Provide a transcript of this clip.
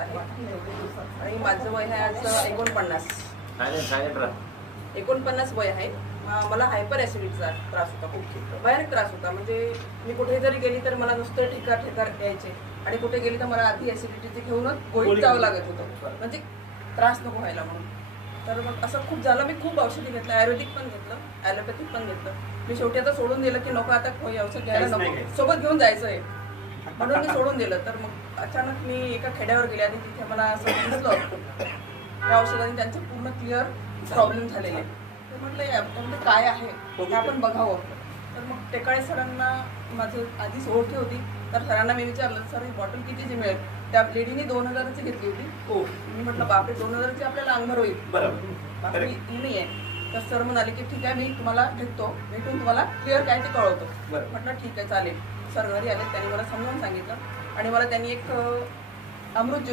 आणि माझं वय आहे आज 49 वय आहे. मला हायपर ॲसिडिटीचा त्रास होता, खूप भयानक त्रास होता. म्हणजे मी कुठे जरी गेली तर मला नुसतं ठिकार यायचे आणि कुठे गेली तर मला आधी ॲसिडिटीचे घेऊनच गोळीत जावं लागत होतं, म्हणजे त्रास नको व्हायला म्हणून. तर मग असं खूप झालं. मी खूप औषधी घेतलं, आयुर्वेदिक पण घेतलं, ॲलोपॅथिक पण घेतलं. मी शेवटी आता सोडून दिलं की नको, आता औषध घ्यायला नको, सोबत घेऊन जायचं आहे म्हणून मी सोडून दिलं. तर मग अचानक मी एका खेड्यावर गेले आणि तिथे मला असं दिसलं त्या औषधाने त्यांचे पूर्ण क्लिअर प्रॉब्लेम झालेले. ते म्हटलं यामध्ये काय आहे ते आपण बघावं. तर मग टेकाळे सरांना माझं आधीच ओळखी होती. तर सरांना मी विचारलं, सर ही बॉटल कितीची मिळेल? त्या लेडीने 2000ची घेतली होती. मी म्हटलं बापरे, 2000ची आपल्याला अंगभर होईल, बाकी ही नाही आहे. तर सर म्हणाले की ठीक आहे, मी तुम्हाला भेटून तुम्हाला क्लिअर काय ते कळवतो. म्हटलं ठीक आहे, चालेल. सर घरी आले, त्यांनी मला समजावून सांगितलं आणि मला त्यांनी एक अमृत ज्यूस